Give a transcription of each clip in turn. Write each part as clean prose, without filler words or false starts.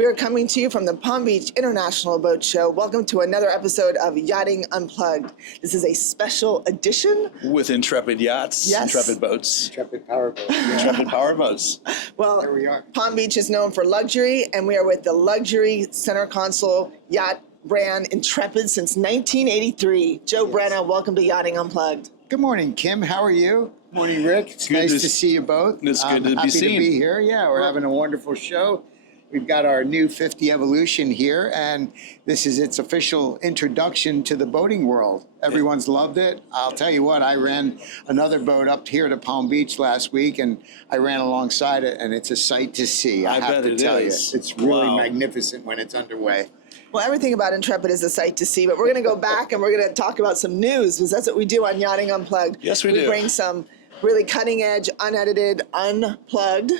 We are coming to you from the Palm Beach International Boat Show. Welcome to another episode of Yachting Unplugged. This is a special edition. With Intrepid Yachts, Yes. Intrepid Boats. Intrepid Powerboats. Intrepid Powerboats. Well, There we are. Palm Beach is known for luxury, and we are with the luxury center console yacht brand Intrepid since 1983. Joe Brenna, welcome to Yachting Unplugged. Good morning, Kim. How are you? Morning, Rick. It's Good nice to to see you both. It's good to be happy seen. to be here. Yeah, we're having a wonderful show. We've got our new 50 Evolution here, and this is its official introduction to the boating world. Everyone's loved it. I'll tell you what, I ran another boat up here to Palm Beach last week, and I ran alongside it, and it's a sight to see. I have bet to it tell is. you. It's really Wow. magnificent when it's underway. Well, everything about Intrepid is a sight to see, but we're going to go back and we're going to talk about some news, because that's what we do on Yachting Unplugged. Yes, we We do. bring some really cutting edge, unedited, unplugged,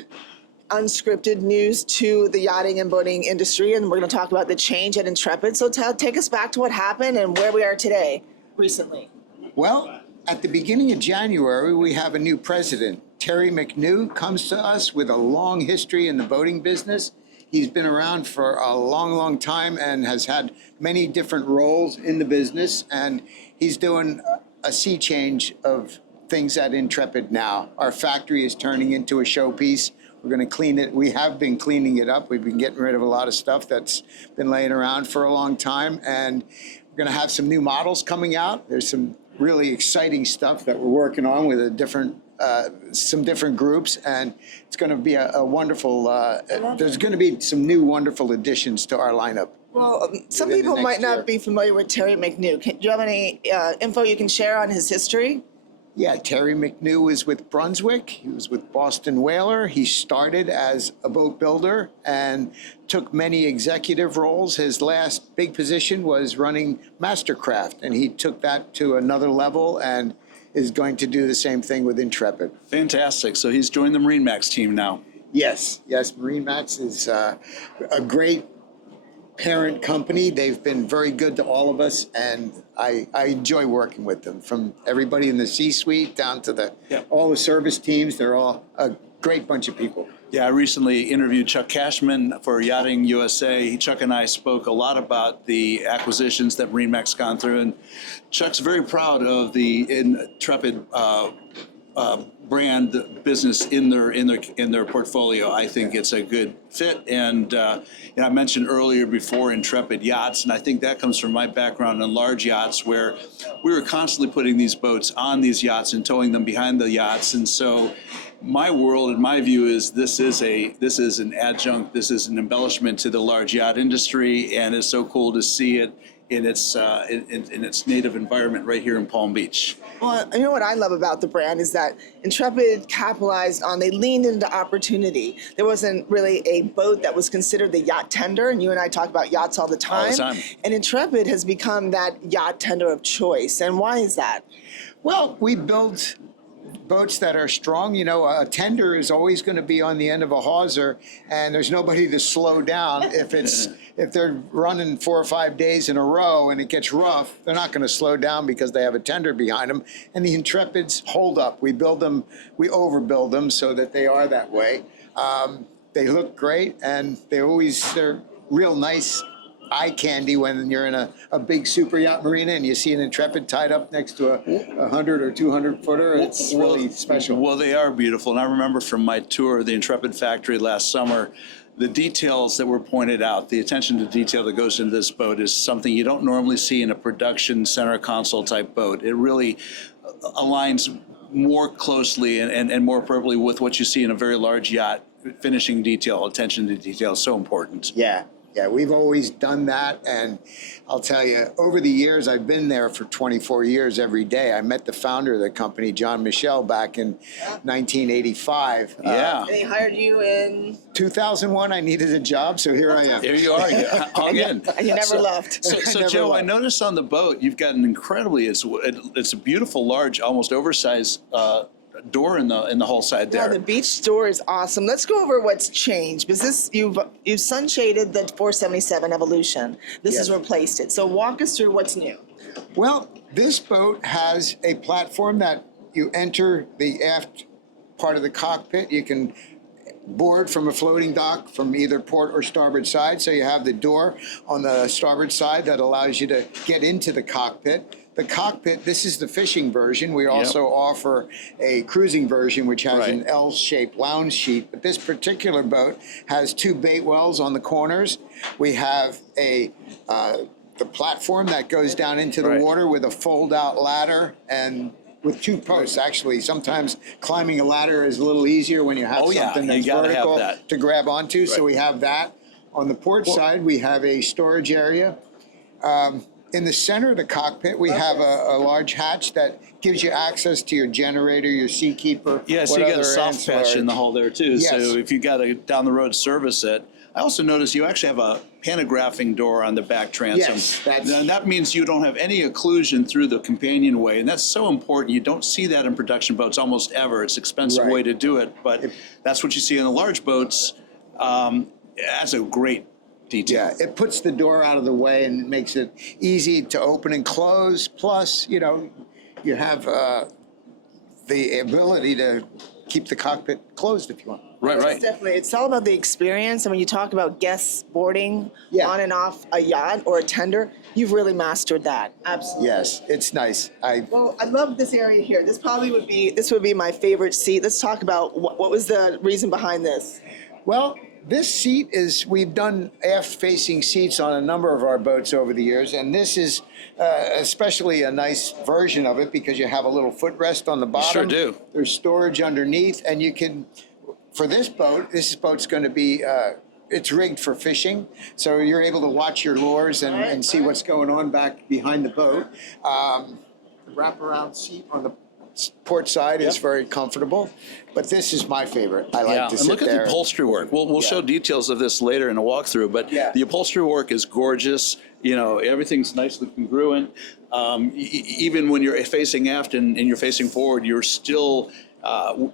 unscripted news to the yachting and boating industry, and we're going to talk about the change at Intrepid. So take us back to what happened and where we are today, recently. Well, at the beginning of January, we have a new president. Terry McNew comes to us with a long history in the boating business. He's been around for a long, long time and has had many different roles in the business. And he's doing a sea change of things at Intrepid now. Our factory is turning into a showpiece. We're going to clean it. We have been cleaning it up. We've been getting rid of a lot of stuff that's been laying around for a long time. And we're going to have some new models coming out. There's some really exciting stuff that we're working on with some different groups, and it's going to be a wonderful. There's going to be some new wonderful additions to our lineup. Well, some Within the people might next year. not be familiar with Terry McNew. Do you have any info you can share on his history? Yeah, Terry McNew was with Brunswick. He was with Boston Whaler. He started as a boat builder and took many executive roles. His last big position was running Mastercraft, and he took that to another level and is going to do the same thing with Intrepid. Fantastic. So he's joined the MarineMax team now. Yes, MarineMax is a great parent company. They've been very good to all of us, and I enjoy working with them, from everybody in the C-suite down to all the service teams. They're all a great bunch of people. Yeah, I recently interviewed Chuck Cashman for Yachting USA. Chuck and I spoke a lot about the acquisitions that MarineMax gone through, and Chuck's very proud of the Intrepid brand business in their portfolio. I think it's a good fit, and I mentioned earlier before Intrepid Yachts, and I think that comes from my background in large yachts, where we were constantly putting these boats on these yachts and towing them behind the yachts. And so my world and my view is this is an adjunct, this is an embellishment to the large yacht industry, and it's so cool to see it in its native environment right here in Palm Beach. Well, you know what I love about the brand is that Intrepid capitalized on, they leaned into opportunity. There wasn't really a boat that was considered the yacht tender, and you and I talk about yachts all the time. All the time. And Intrepid has become that yacht tender of choice. And why is that? Well, we build boats that are strong. You know, a tender is always going to be on the end of a hawser, and there's nobody to slow down. If they're running 4 or 5 days in a row and it gets rough, they're not going to slow down because they have a tender behind them. And the Intrepids hold up. We build them, we overbuild them so that they are that way. They look great, and they're real nice eye candy when you're in a big super yacht marina and you see an Intrepid tied up next to a 100 or 200 footer. It's really special. Well, they are beautiful, and I remember from my tour of the Intrepid factory last summer, the details that were pointed out, the attention to detail that goes into this boat is something you don't normally see in a production center console type boat. It really aligns more closely and more appropriately with what you see in a very large yacht. Finishing detail, attention to detail is so important. Yeah, we've always done that, and I'll tell you, over the years, I've been there for 24 years every day. I met the founder of the company, John Michel, back in 1985. Yeah. And they hired you in... 2001, I needed a job, so here I am. There you are. Again. And you never left. So Never Joe, I left. noticed on the boat you've got an incredibly, it's a beautiful, large, almost oversized door in the hull side Yeah, there. the beach door is awesome. Let's go over what's changed, because you've sunshaded the 477 Evolution. This has Yes. replaced it. So walk us through what's new. Well, this boat has a platform that you enter the aft part of the cockpit. You can board from a floating dock from either port or starboard side. So you have the door on the starboard side that allows you to get into the cockpit. The cockpit, this is the fishing version. We also offer a cruising version, which has an L-shaped lounge sheet. But this particular boat has 2 bait wells on the corners. We have the platform that goes down into the water with a fold-out ladder and with 2 posts. Actually, sometimes climbing a ladder is a little easier when you have something that's vertical to grab onto. So we have that. On the port side, we have a storage area. In the center of the cockpit, we have a large hatch that gives you access to your generator, your Seakeeper. Yeah, so you got a soft patch in the hull there too. Yes. So if you got to down the road service it. I also noticed you actually have a pantographing door on the back transom. Yes, and that means you don't have any occlusion through the companionway, and that's so important. You don't see that in production boats almost ever. It's an expensive way to do it, but that's what you see in the large boats. That's a great detail. Yeah, it puts the door out of the way and makes it easy to open and close. Plus, you have the ability to keep the cockpit closed if you want. Right. Definitely. It's all about the experience. And when you talk about guests boarding on and off a yacht or a tender, you've really mastered that. Absolutely. Yes, it's nice. Well, I love this area here. This would be my favorite seat. Let's talk about what was the reason behind this? Well, this seat we've done aft-facing seats on a number of our boats over the years, and this is especially a nice version of it because you have a little footrest on the bottom. You sure do. There's storage underneath, and you can, for this boat's going to be, it's rigged for fishing, so you're able to watch your lures and see what's going on back behind the boat. The wraparound seat on the port side is very comfortable, but this is my favorite. I like to sit look there. at the upholstery work. We'll show details of this later in a walkthrough, but the upholstery work is gorgeous. Everything's nicely congruent. Even when you're facing aft and you're facing forward, you're still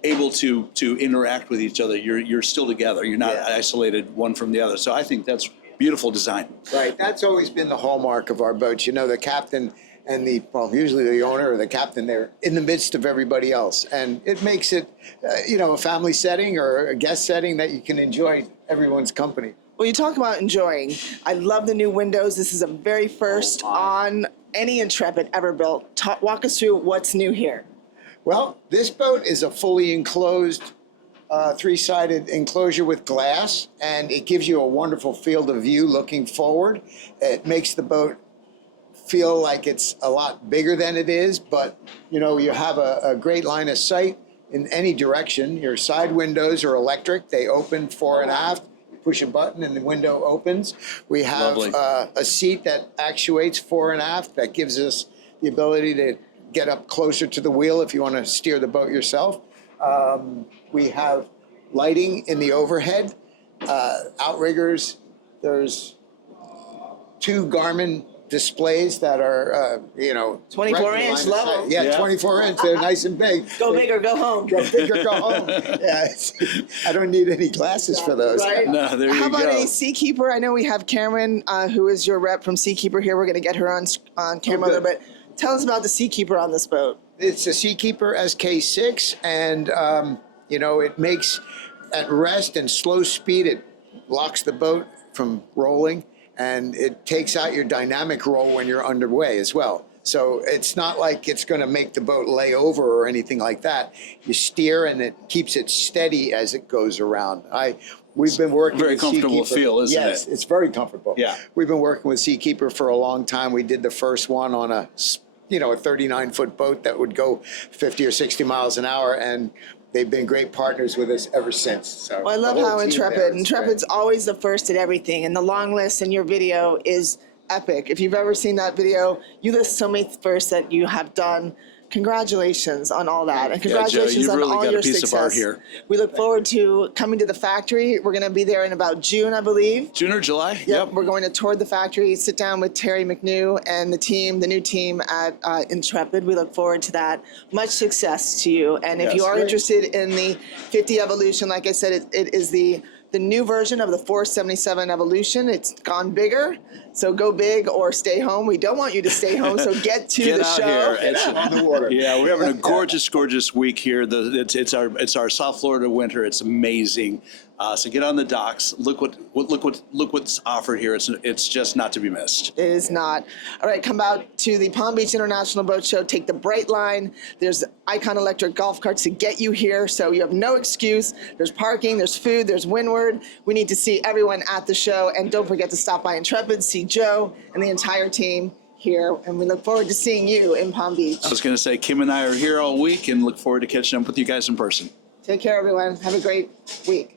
able to interact with each other. You're still together. You're not isolated one from the other. So I think that's beautiful design. Right. That's always been the hallmark of our boats. The captain and usually the owner or the captain, they're in the midst of everybody else. And it makes it, a family setting or a guest setting that you can enjoy everyone's company. Well, you talk about enjoying. I love the new windows. This is a very first on any Intrepid ever built. Walk us through what's new here. Well, this boat is a fully enclosed, 3-sided enclosure with glass, and it gives you a wonderful field of view looking forward. It makes the boat feel like it's a lot bigger than it is, but you have a great line of sight in any direction. Your side windows are electric. They open fore and aft. You push a button and the window opens. We have a seat that actuates fore and aft that gives us the ability to get up closer to the wheel if you want to steer the boat yourself. We have lighting in the overhead, outriggers. There's 2 Garmin displays that are, 24-inch level. Yeah, 24-inch. They're nice and big. Go big or go home. Go big or go home. Yeah, I don't need any glasses for those. Right? No, there you go. How about a Seakeeper? I know we have Cameron, who is your rep from Seakeeper here. We're going to get her on camera, but tell us about the Seakeeper on this boat. It's a Seakeeper SK6, and it makes at rest and slow speed. It blocks the boat from rolling, and it takes out your dynamic roll when you're underway as well. So it's not like it's going to make the boat lay over or anything like that. You steer, and it keeps it steady as it goes around. We've been working very with comfortable Seakeeper. feel, isn't it? Yes, it's very comfortable. Yeah. We've been working with Seakeeper for a long time. We did the first one on a 39-foot boat that would go 50 or 60 miles an hour, and they've been great partners with us ever since. So Well, I love how Intrepid's always the first at everything, and the long list in your video is epic. If you've ever seen that video, you list so many firsts that you have done. Congratulations on all that, and congratulations Joe, on really all got your a piece success. of art here. We look forward to coming to the factory. We're going to be there in about June, I believe. June or July? Yep. We're going to tour the factory, sit down with Terry McNew and the new team at Intrepid. We look forward to that. Much success to you. And if you are interested in the 50 Evolution, like I said, it is the new version of the 477 Evolution. It's gone bigger, so go big or stay home. We don't want you to stay home, so get to the out show. Here. It's on the water. Yeah, we're having a gorgeous week here. It's our South Florida winter. It's amazing. So get on the docks. Look what's offered here. It's just not to be missed. It is not. All right, come out to the Palm Beach International Boat Show. Take the Bright Line. There's Icon Electric golf carts to get you here, so you have no excuse. There's parking, there's food, there's windward. We need to see everyone at the show, and don't forget to stop by Intrepid, see Joe and the entire team here, and we look forward to seeing you in Palm Beach. I was going to say, Kim and I are here all week and look forward to catching up with you guys in person. Take care, everyone. Have a great week.